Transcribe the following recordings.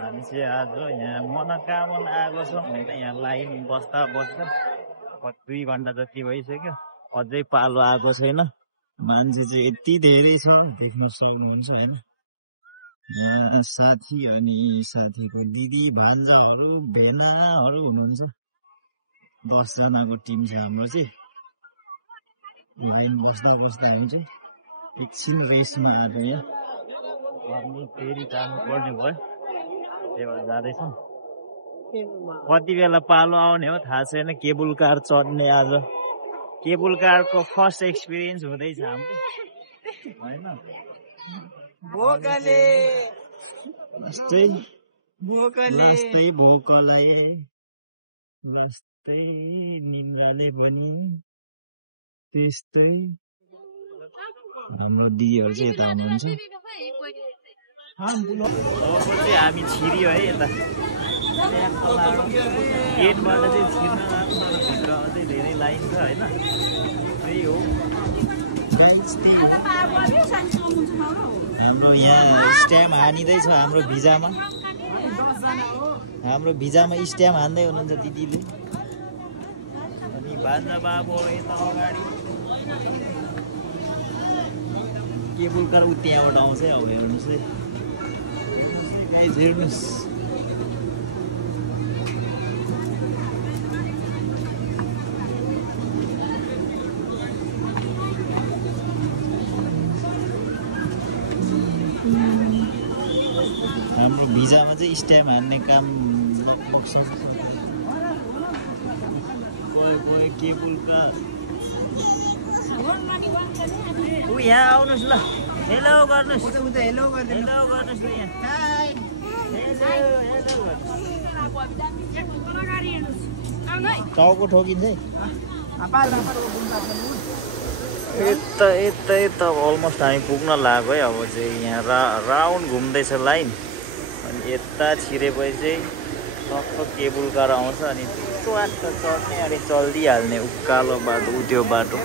हामी चाहिँ आज यहाँ मनोकामना आएको छौँ होइन। यहाँ लाइन बस्दा बस्दा 2 घन्टा जति भइसक्यो, अझै पालो आएको छैन। मान्छे चाहिँ यति धेरै छ देख्न सक्नुहुन्छ होइन। यहाँ साथी अनि साथीको दिदी भान्जाहरू भेनाहरू हुनुहुन्छ। 10 जनाको टिम छ हाम्रो चाहिँ। लाइन बस्दा बस्दा हामी चाहिँ एकछिन रेसमा आएको यहाँ। हामी फेरि जानुपर्ने भयो, त्यही भएर जाँदैछौँ। कति बेला पालो आउने हो थाहा छैन। केबुल कार चढ्ने आज केबुल कारको फर्स्ट एक्सपिरियन्स हुँदैछ हाम्रो होइन। लास्टै भोकलाई लास्टै निन्द्राले पनि त्यस्तै। हाम्रो दिदीहरू चाहिँ यता हुनुहुन्छ। अब चाहिँ हामी छिरियो है यता गेटबाट चाहिँ छिर्न भित्र अझै धेरै लाइन छ होइन। त्यही हो हाम्रो यहाँ स्ट्याम्प हानिँदैछ हाम्रो भिजामा। हाम्रो भिजामा स्ट्याम्प हान्दै हुनुहुन्छ दिदीले। अनि भान्जा बाबु यता अगाडि केबुल कार उ त्यहाँबाट आउँछ है। अब हेर्नुहोस् है गाइस, हेर्नुहोस् हाम्रो भिजामा चाहिँ स्ट्याम्प हान्ने काम लगभग गयो केबुल कार। यहाँ आउनुहोस् ल, हेलो गर्नुहोस्, हेलो गर्नुहोस् न यहाँ। टाउको ठोकिन्छ है। यता अलमोस्ट हामी पुग्न लाग्यो है। अब चाहिँ यहाँ राउन्ड घुम्दैछ लाइन। अनि यता छिरेपछि चाहिँ टक्क केबुल कार आउँछ। अनि स्वाट चढ्ने अनि चल्दिहाल्ने उकालो बाटो उ त्यो बाटो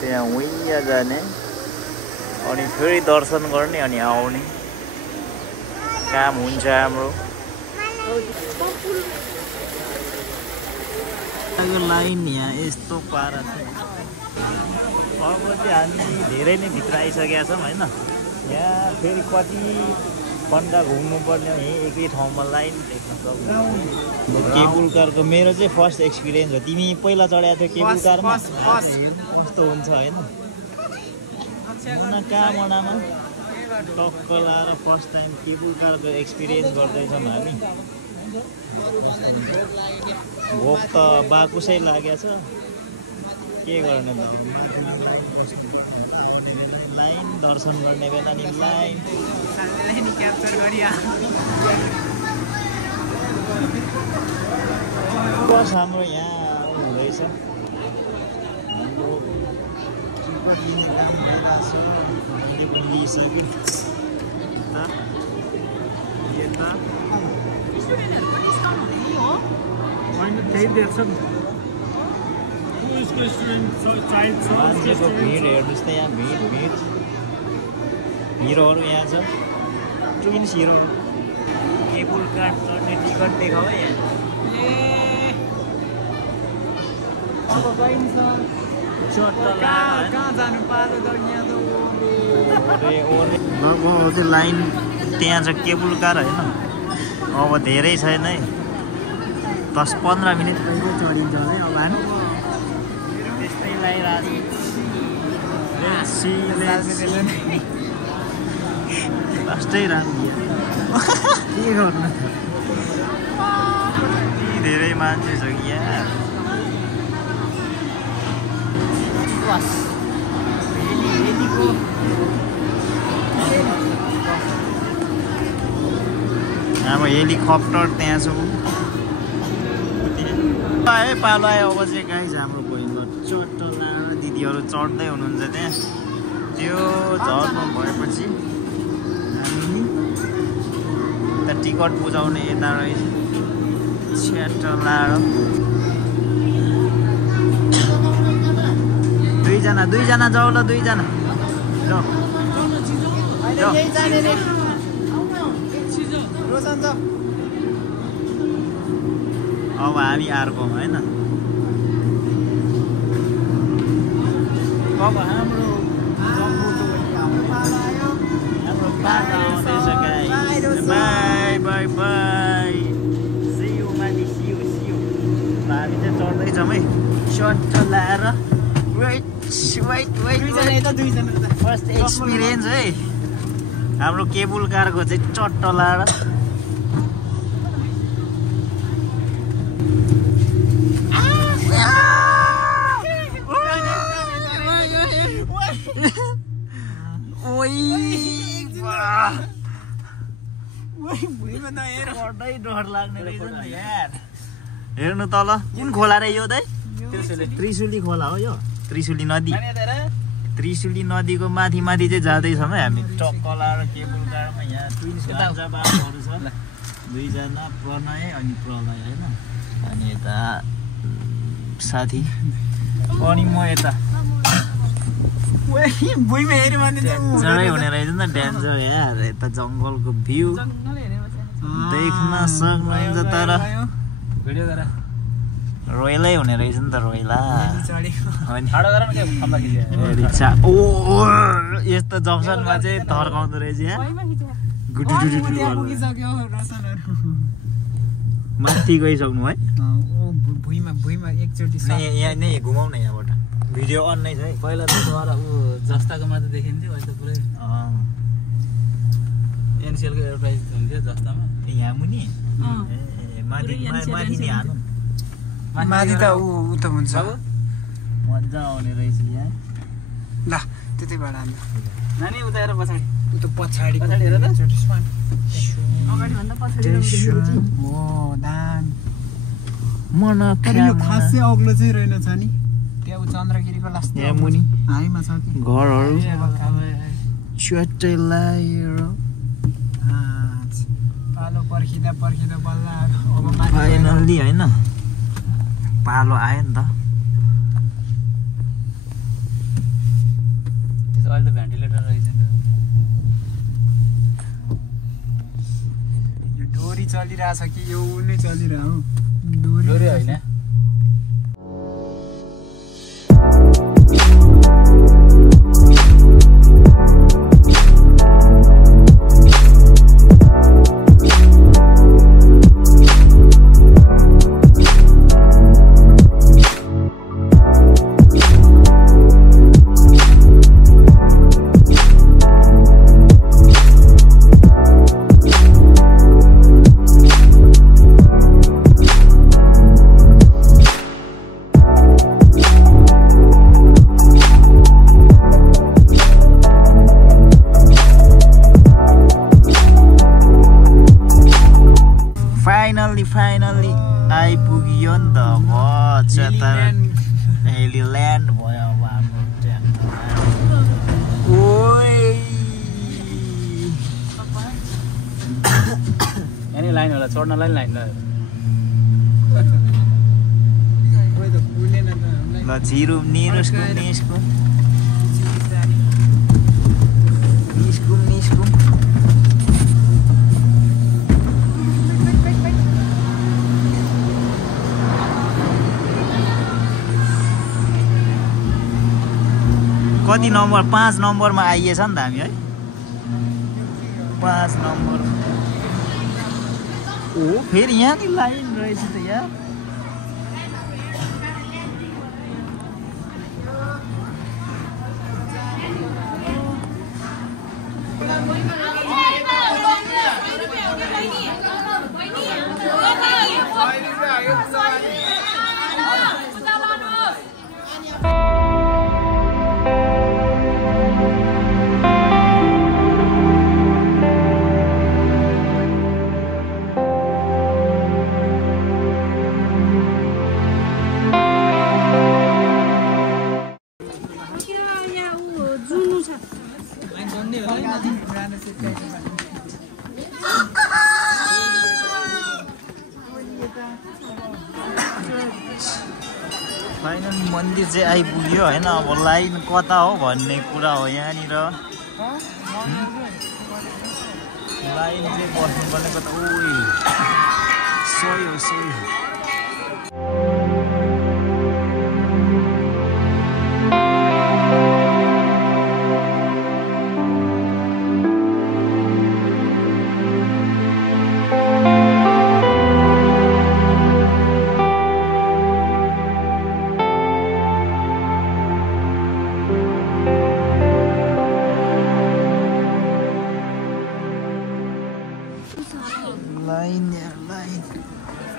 त्यहाँ उइया जाने। अनि फेरि दर्शन गर्ने अनि आउने काम हुन्छ हाम्रो। लाइन यहाँ यस्तो पारा छ। अब चाहिँ हामी धेरै नै भित्र आइसकेका छौँ होइन। यहाँ फेरि कति घन्टा घुम्नुपर्ने हो। यहीँ एकै ठाउँमा लाइन देख्न सक्नु। केबुल कारको मेरो चाहिँ फर्स्ट एक्सपिरियन्स हो। तिमी पहिला चढाएको थियौ केबुल कारमा? कस्तो हुन्छ होइन। मनोकामनामा टक्क लाएर फर्स्ट टाइम केबुल कारको एक्सपिरियन्स गर्दैछौँ हामी। भोक त बाकुसै लागेको छ, के गर्ने। लाइन दर्शन गर्ने बेला नि लाइन क्याप्चर गरिया। बस हाम्रो यहाँ हुँदैछ। हाम्रो टिकट लिने काम भइरहेको छ। लिइसक्यो। यता मान्छेको भिड हेर्नुहोस् त यहाँ। हिरोहरू यहाँ छ। Twins hero. केबुल कार चढ्ने टिकट देखाऊ है यहाँ। कहाँ जानु पालो त यहाँ त लाइन त्यहाँ छ केबुल कार होइन। अब धेरै छैन है, 10-15 मिनट पहिलो चढिन्छ है। अब हामी त्यस्तै लगाइरहेको लास्टै राम्रो के गर्नु। धेरै मान्छे छ कि यहाँ। हाम्रो हेलिकप्टर त्यहाँ छ है। पालो आयो अब चाहिँ गाइस हाम्रो भुइँमा चट्ट लाएर दिदीहरू चढ्दै हुनुहुन्छ त्यहाँ। त्यो झर्नु भएपछि हामी यता टिकट बुझाउने यता रहेछ। च्याट्ट लाएर दुईजना जाऊ ल, 2 जना जाऊ। अब हामी अर्कोमा होइन अब हाम्रो बाटो आउँदैछ guys bye bye bye see you माथि सी यू हामी चाहिँ चढ्दैछौँ है सर्ट लाएर वेट फर्स्ट एक्सपिरियन्स है हाम्रो केबुल कारको चाहिँ चट्ट लाएर डर लाग्ने रहेछ नि यार हेर्नु तल कुन खोला रे यो त्रिशुली खोला हो यो त्रिशुली नदीको माथि चाहिँ जाँदैछौँ है हामी टक्क लाएर केबुल कारमा यहाँ बाटोहरू छ दुईजना प्रणय अनि प्रलय होइन अनि यता साथी अनि म यता जरै हुने रहेछ नि त डेन्जर यार यता जङ्गलको भ्यू देख्न सक्नुहुन्छ तर रोइलै हुने रहेछ नि त रोइला यस्तो जङ्सनमा चाहिँ थर्काउँदो रहेछ यहाँ माथि गइसक्नु है यहाँ नै घुमाउ न यहाँबाट भिडियो अन नै छ है पहिला त जस्ताको मात्र देखिन्थ्यो अहिले त पुरै एनसिएलको एडभर्टाइज हुन्थ्यो जस्तामा यहाँ मुनि माथि नि हानु माथि त उ त हुन्छ मजा आउने रहेछ यहाँ ल त्यतैबाट हामी नानी उता हेर पछाडि उता पछाडि हेर त अगाडि भन्दा पछाडि ओ दाम मन यो खासै अग्लो चाहिँ रहेनछ नि त्यहाँ चन्द्रगिरीको लास्ट यहाँ मुनि हामीमा छ कि घरहरू च्वाट्टै लाएर पालो पर्खिँदा बल्ल अब फाइनल्ली होइन पालो आयो नि त अहिले त भेन्टिलेटर रहेछ नि यो डोरी चलिरहेछ कि यो नै चलिरह हो डोरी होइन फाइनल्ली आइपुग्यो नि त हेलिल्यान्ड भयो अब हाम्रो यहाँ लाइन होला चढ्नलाई लाइन ल झिरो निस्कुम कति नम्बर 5 नम्बरमा आइएछ नि त हामी है 5 नम्बर ओ फेरि यहाँ नि लाइन रहेछ त यार फाइनल मन्दिर चाहिँ आइपुग्यो होइन अब लाइन कता हो भन्ने कुरा हो यहाँनिर लाइन चाहिँ बस्नु पर्नेको त ओइ सोही हो सोही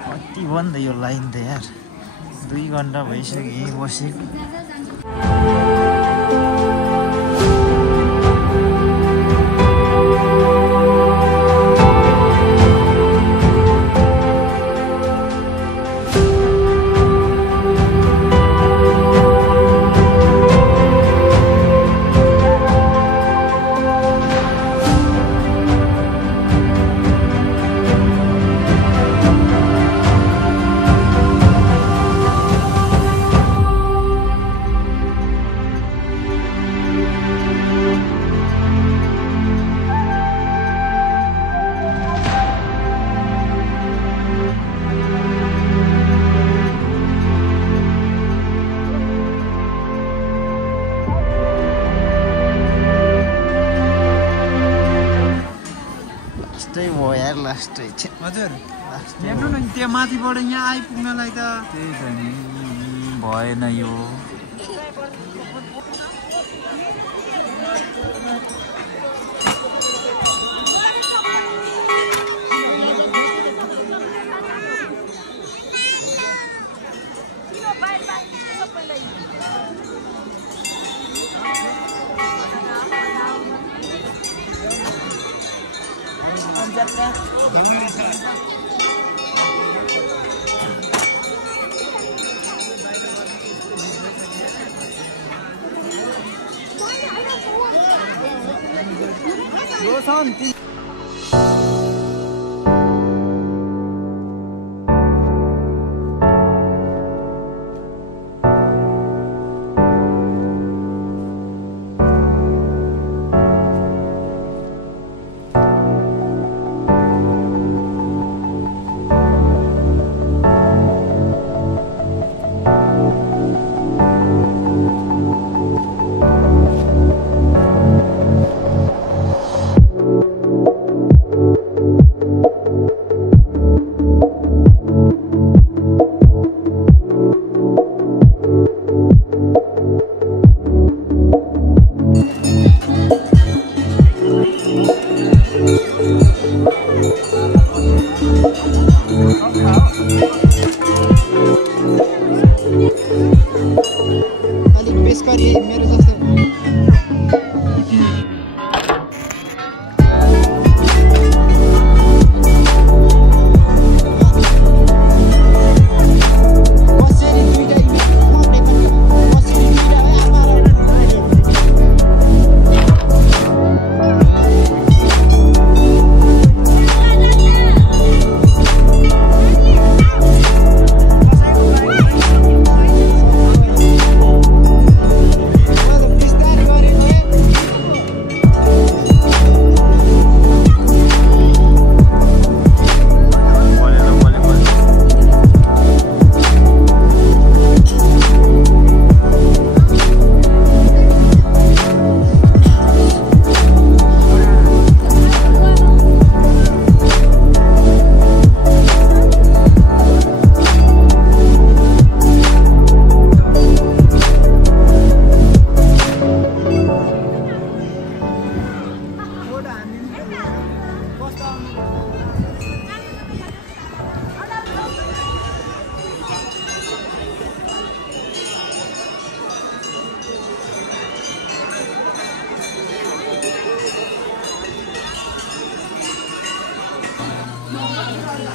कति बन्द यो लाइन त यार 2 घन्टा भइसक्यो यहीँ बसेको हजुर हेर्नु न त्यहाँ माथिबाट यहाँ आइपुग्नलाई त त्यही त नि भएन यो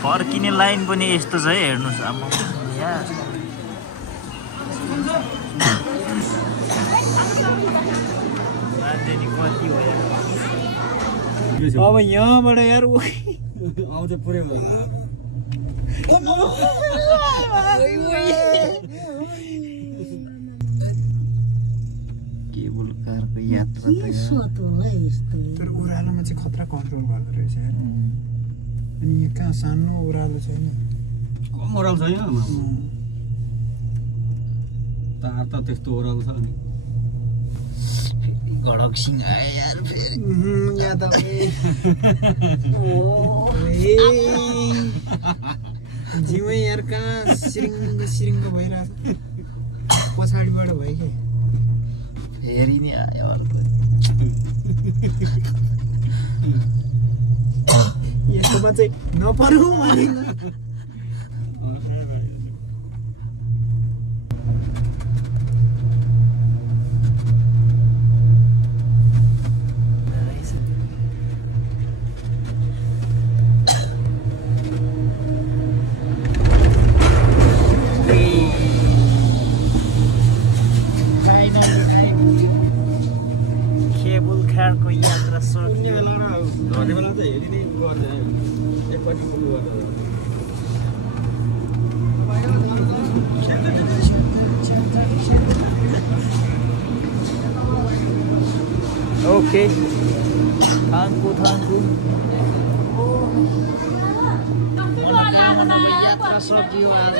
फर्किने लाइन पनि यस्तो छ है हेर्नुस् आमा यार मान्छे नि कति हो यार अब यहाँबाट यार आउँछ पुरै के केबल कारको यात्रा त तर ओह्रालोमा चाहिँ खतरा कन्ट्रोल गर्दो रहेछ यार। अनि यहाँ कहाँ सानो ओह्रालो छैन। कम ओह्रालो छैन तार त त्यस्तो ओह्रालो छ नि गडक सिंह आयो यार फेरि यहाँ त जिउै यार कहाँ सिरिङ्ग सिरिङ्ग भइरहेको पछाडिबाट भयो क्या फेरि नि आयो अर्को यस्तोमा चाहिँ नपरौँ भनेको केबल कारको यात्रा सक्यो। बेला र घरले बेला चाहिँ हेरि नै गर्छ एकपट्टि पुग्नु गर्छ ओके थ्याङ्क यू यात्रा सकियो आज।